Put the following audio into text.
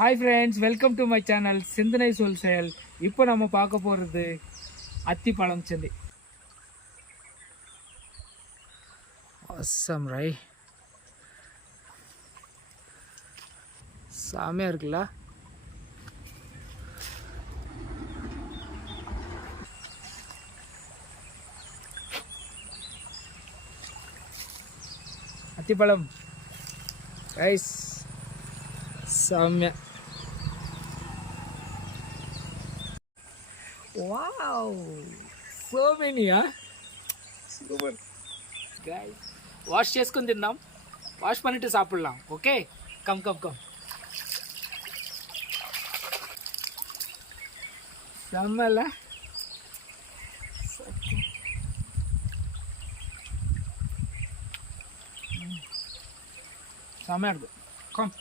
Hi friends, welcome to my channel சிந்தனை சொல் செயல். இப்போ நம்ம பார்க்க போகிறது அத்திப்பழம் சந்தை. அசம் ரை செமையாக இருக்குல்ல. அத்திப்பழம் ரைஸ் செம்மையா. Wow, so many, huh? Super. Guys, wash చేసుకొని తిందాం, వాష్ பண்ணிட்டு சாப்பிடலாம். Okay, come come come. செம்மல செம்மையா இருக்கு. கம்